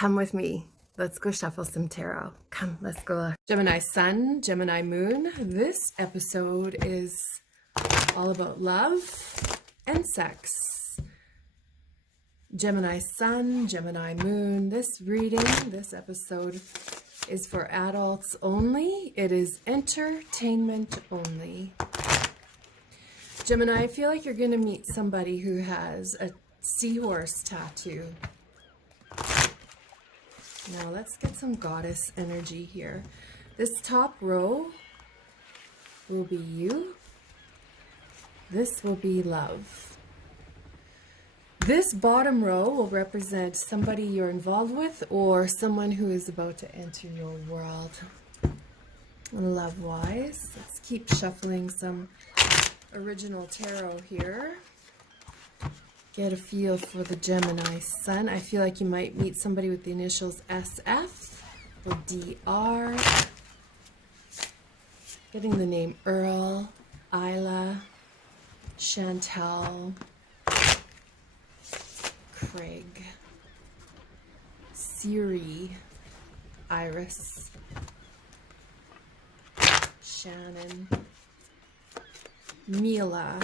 Come with me. Let's go shuffle some tarot. Come, let's go. Gemini Sun, Gemini Moon. This episode is all about love and sex. Gemini Sun, Gemini Moon. This reading, this episode is for adults only. It is entertainment only. Gemini, I feel like you're going to meet somebody who has a seahorse tattoo. Now let's get some goddess energy here. This top row will be you. This will be love. This bottom row will represent somebody you're involved with or someone who is about to enter your world. Love-wise, let's keep shuffling some original tarot here. Get a feel for the Gemini Sun. I feel like you might meet somebody with the initials SF or DR. Getting the name Earl, Isla, Chantal, Craig, Siri, Iris, Shannon, Mila,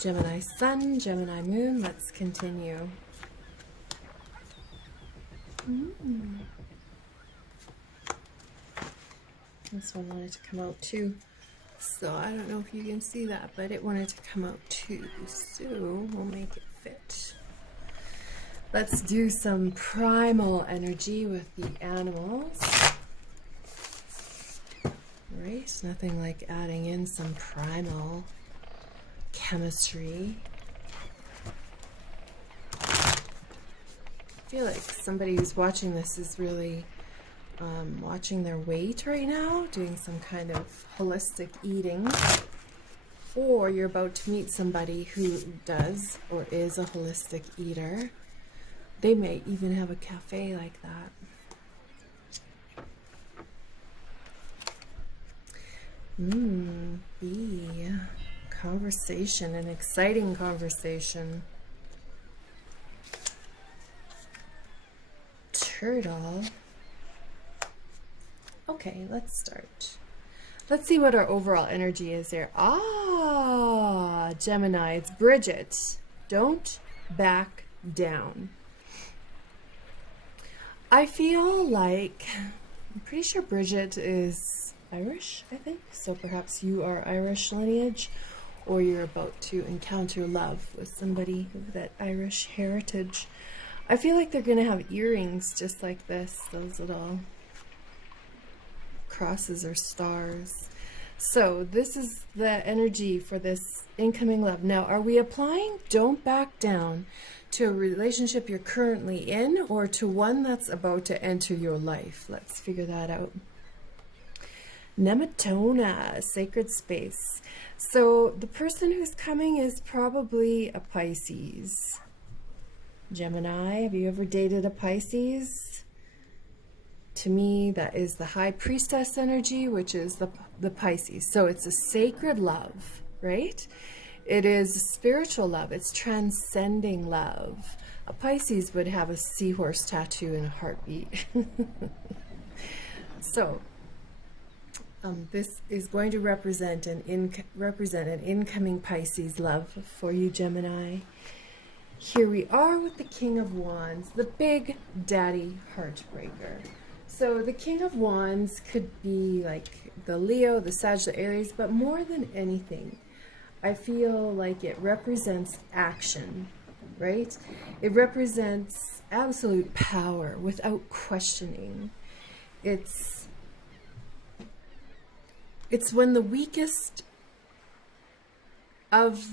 Gemini Sun, Gemini Moon. Let's continue. This one wanted to come out too. So I don't know if you can see that, but it wanted to come out too. So we'll make it fit. Let's do some primal energy with the animals. Right? Nothing like adding in some primal chemistry. I feel like somebody who's watching this is really watching their weight right now, doing some kind of holistic eating, or you're about to meet somebody who does or is a holistic eater. They may even have a cafe like that. B. Conversation, an exciting conversation. Turtle. Okay, let's start. Let's see what our overall energy is there. Gemini, it's Bridget. Don't back down. I feel like, I'm pretty sure Bridget is Irish, I think. So perhaps you are Irish lineage, or you're about to encounter love with somebody with that Irish heritage. I feel like they're going to have earrings just like this, those little crosses or stars. So this is the energy for this incoming love. Now, are we applying don't back down to a relationship you're currently in or to one that's about to enter your life? Let's figure that out. Nematona, sacred space. So the person who's coming is probably a Pisces. Gemini, have you ever dated a Pisces? To me, that is the high priestess energy, which is the Pisces. So it's a sacred love, right? It is spiritual love. It's transcending love. A Pisces would have a seahorse tattoo and a heartbeat. So this is going to represent an incoming Pisces love for you, Gemini. Here we are with the King of Wands, the big daddy heartbreaker. So the King of Wands could be like the Leo, the Sag, the Aries, but more than anything, I feel like it represents action, right? It represents absolute power without questioning. It's when the weakest of,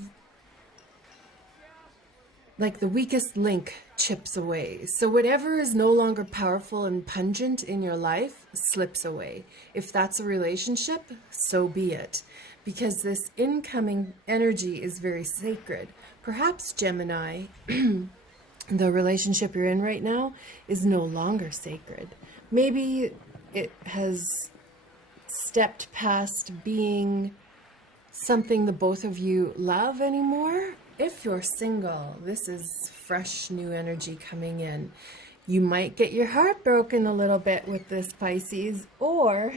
like the weakest link chips away. So whatever is no longer powerful and pungent in your life slips away. If that's a relationship, so be it. Because this incoming energy is very sacred. Perhaps, Gemini, the relationship you're in right now is no longer sacred. Maybe it has stepped past being something the both of you love anymore, if you're single, this is fresh new energy coming in. You might get your heart broken a little bit with this Pisces, or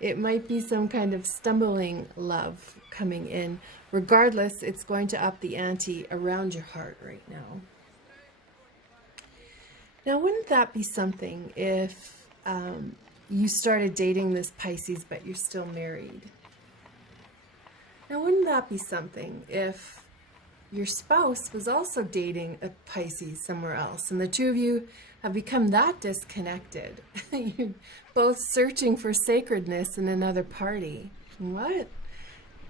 it might be some kind of stumbling love coming in. Regardless, it's going to up the ante around your heart right now. Now, wouldn't that be something if you started dating this Pisces, but you're still married? Now, wouldn't that be something if your spouse was also dating a Pisces somewhere else, and the two of you have become that disconnected? You're both searching for sacredness in another party. What?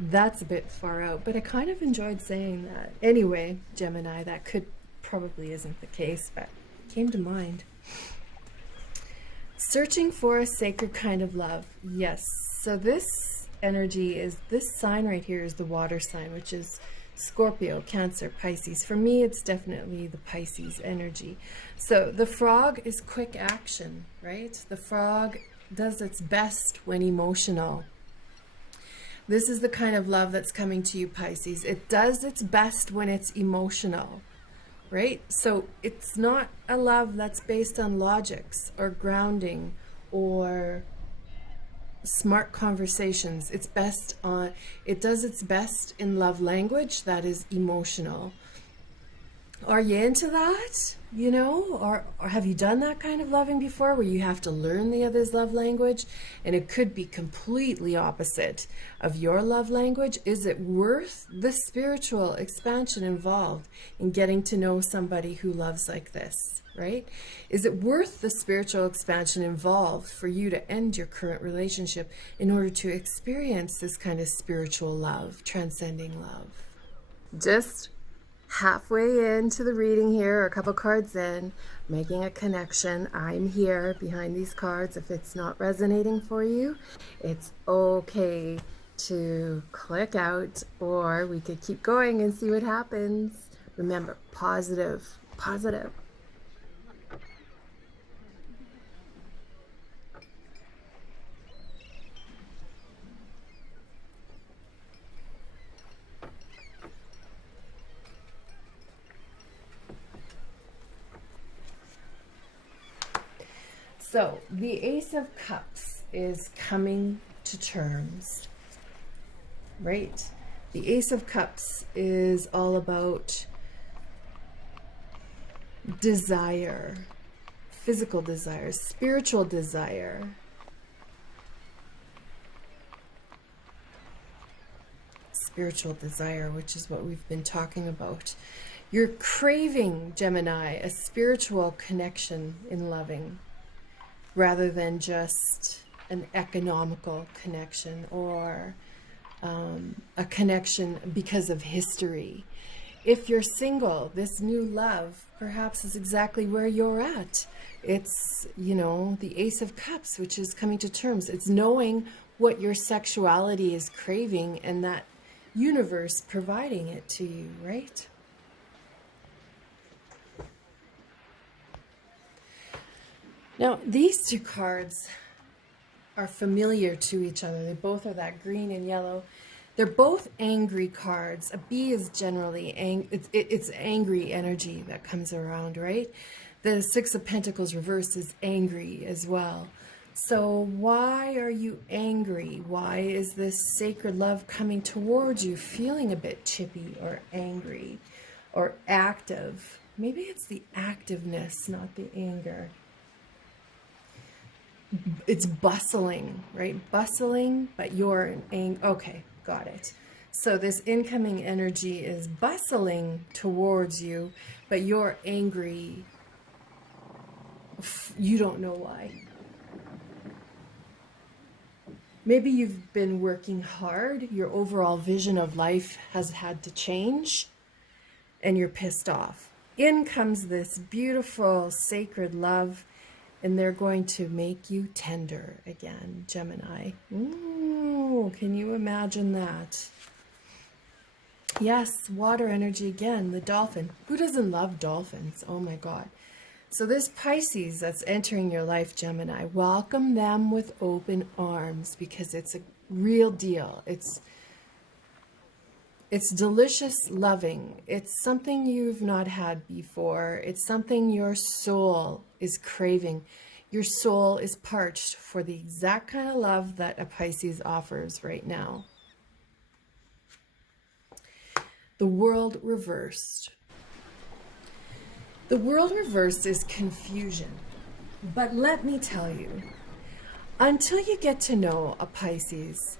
That's a bit far out, but I kind of enjoyed saying that. Anyway, Gemini, that probably isn't the case, but it came to mind. Searching for a sacred kind of love. Yes. So this energy is, this sign right here is the water sign, which is Scorpio, Cancer, Pisces. For me, it's definitely the Pisces energy. So the frog is quick action, right? The frog does its best when emotional. This is the kind of love that's coming to you, Pisces. It does its best when it's emotional, right? So it's not a love that's based on logics or grounding or smart conversations. It does its best in love language that is emotional. Are you into that? You know, or have you done that kind of loving before, where you have to learn the other's love language, and it could be completely opposite of your love language? Is it worth the spiritual expansion involved in getting to know somebody who loves like this, right? Is it worth the spiritual expansion involved for you to end your current relationship in order to experience this kind of spiritual love, transcending love? Just halfway into the reading here, or a couple cards in, making a connection. I'm here behind these cards. If it's not resonating for you, it's okay to click out, or we could keep going and see what happens. Remember, positive. So the Ace of Cups is coming to terms, right? The Ace of Cups is all about desire, physical desire, spiritual desire. Spiritual desire, which is what we've been talking about. You're craving, Gemini, a spiritual connection in loving, rather than just an economical connection or a connection because of history. If you're single, this new love perhaps is exactly where you're at. It's, you know, the Ace of Cups, which is coming to terms. It's knowing what your sexuality is craving and that universe providing it to you, right? Now, these two cards are familiar to each other. They both are that green and yellow. They're both angry cards. A bee is generally it's angry energy that comes around, right? The Six of Pentacles reversed is angry as well. So why are you angry? Why is this sacred love coming towards you feeling a bit chippy or angry or active? Maybe it's the activeness, not the anger. It's bustling, right? Bustling, but you're okay, got it. So this incoming energy is bustling towards you, but you're angry. You don't know why. Maybe you've been working hard. Your overall vision of life has had to change, and you're pissed off. In comes this beautiful, sacred love, and they're going to make you tender again, Gemini. Ooh, can you imagine that? Yes, water energy again, the dolphin. Who doesn't love dolphins? Oh my God. So this Pisces that's entering your life, Gemini, welcome them with open arms, because it's a real deal. It's delicious loving. It's something you've not had before. It's something your soul is craving. Your soul is parched for the exact kind of love that a Pisces offers right now. The world reversed. The world reversed is confusion. But let me tell you, until you get to know a Pisces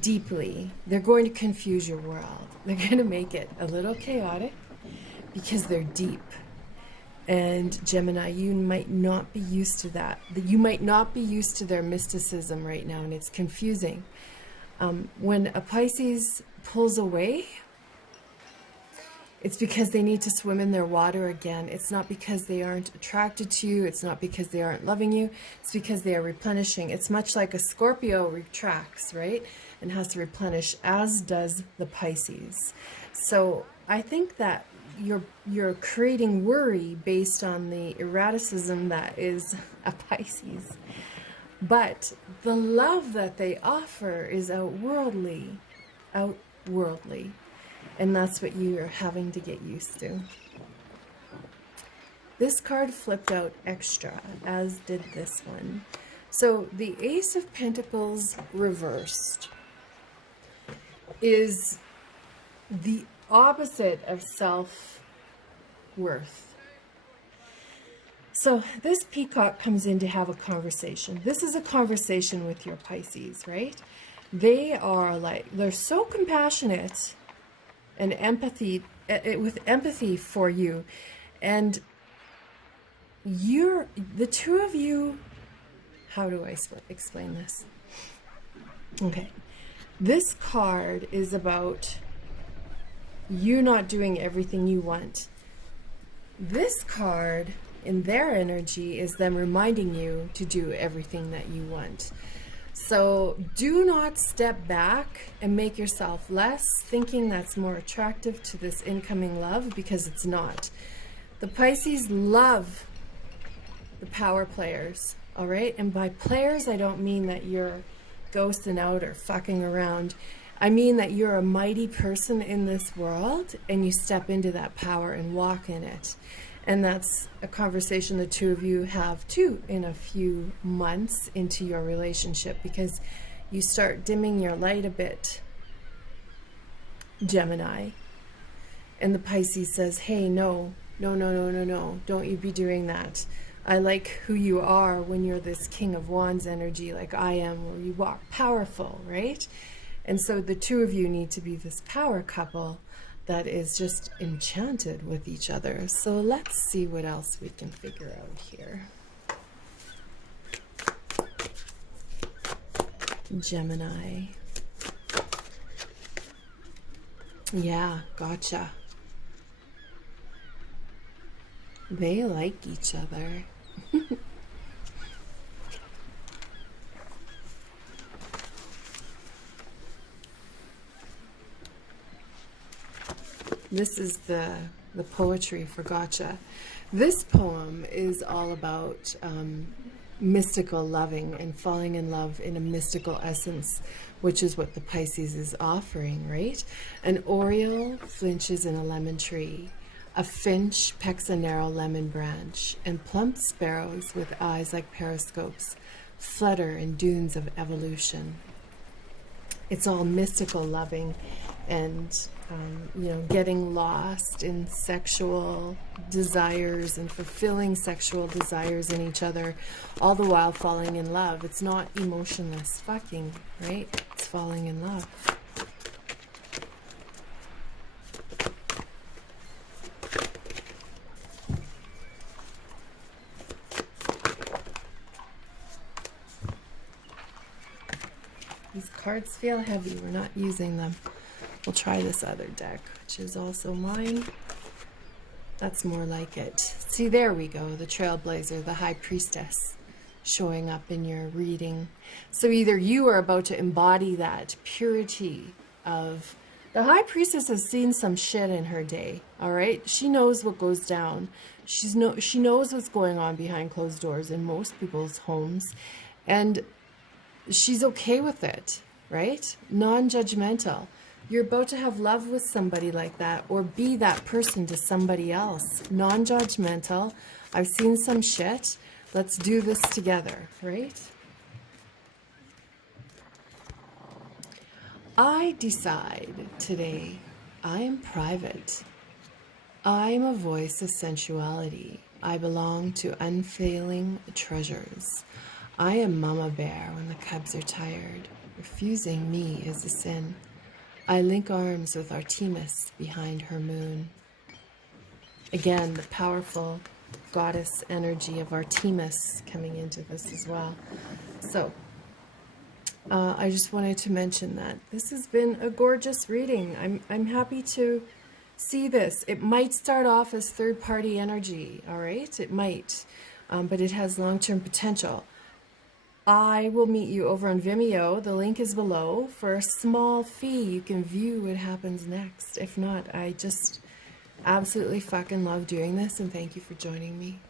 deeply, they're going to confuse your world. They're going to make it a little chaotic because they're deep. And Gemini, you might not be used to that. You might not be used to their mysticism right now, and it's confusing. When a Pisces pulls away, it's because they need to swim in their water again. It's not because they aren't attracted to you. It's not because they aren't loving you. It's because they are replenishing. It's much like a Scorpio retracts, right? And has to replenish, as does the Pisces. So I think that you're creating worry based on the erraticism that is a Pisces. But the love that they offer is outworldly. And that's what you're having to get used to. This card flipped out extra, as did this one. So the Ace of Pentacles reversed is the opposite of self-worth. So this peacock comes in to have a conversation. This is a conversation with your Pisces, right? They're so compassionate and with empathy for you. And the two of you, how do I explain this? Okay. This card is about you not doing everything you want. This card, in their energy, is them reminding you to do everything that you want. So do not step back and make yourself less, thinking that's more attractive to this incoming love, because it's not. The Pisces love the power players, all right? And by players, I don't mean that you're ghosting out or fucking around. I mean that you're a mighty person in this world and you step into that power and walk in it. And that's a conversation the two of you have too in a few months into your relationship, because you start dimming your light a bit, Gemini. And the Pisces says, hey, no, don't you be doing that. I like who you are when you're this King of Wands energy like I am, where you walk powerful, right? And so the two of you need to be this power couple that is just enchanted with each other. So let's see what else we can figure out here. Gemini. Yeah, gotcha. They like each other. This is the poetry for gotcha. This poem is all about mystical loving and falling in love in a mystical essence, which is what the Pisces is offering, right? An oriole flinches in a lemon tree. A finch pecks a narrow lemon branch, and plump sparrows with eyes like periscopes flutter in dunes of evolution. It's all mystical loving and getting lost in sexual desires and fulfilling sexual desires in each other, all the while falling in love. It's not emotionless fucking, right? It's falling in love. These cards feel heavy. We're not using them. We'll try this other deck, which is also mine. That's more like it. See, there we go. The Trailblazer, the High Priestess, showing up in your reading. So either you are about to embody that purity of... The High Priestess has seen some shit in her day, all right? She knows what goes down. She knows what's going on behind closed doors in most people's homes. And she's okay with it, right? Non-judgmental. You're about to have love with somebody like that, or be that person to somebody else. Non-judgmental. I've seen some shit. Let's do this together, right? I decide today I am private. I am a voice of sensuality. I belong to unfailing treasures. I am Mama Bear when the cubs are tired. Refusing me is a sin. I link arms with Artemis behind her moon. Again, the powerful goddess energy of Artemis coming into this as well. So, I just wanted to mention that this has been a gorgeous reading. I'm happy to see this. It might start off as third-party energy, all right? It might, but it has long-term potential. I will meet you over on Vimeo. The link is below. For a small fee, you can view what happens next. If not, I just absolutely fucking love doing this, and thank you for joining me.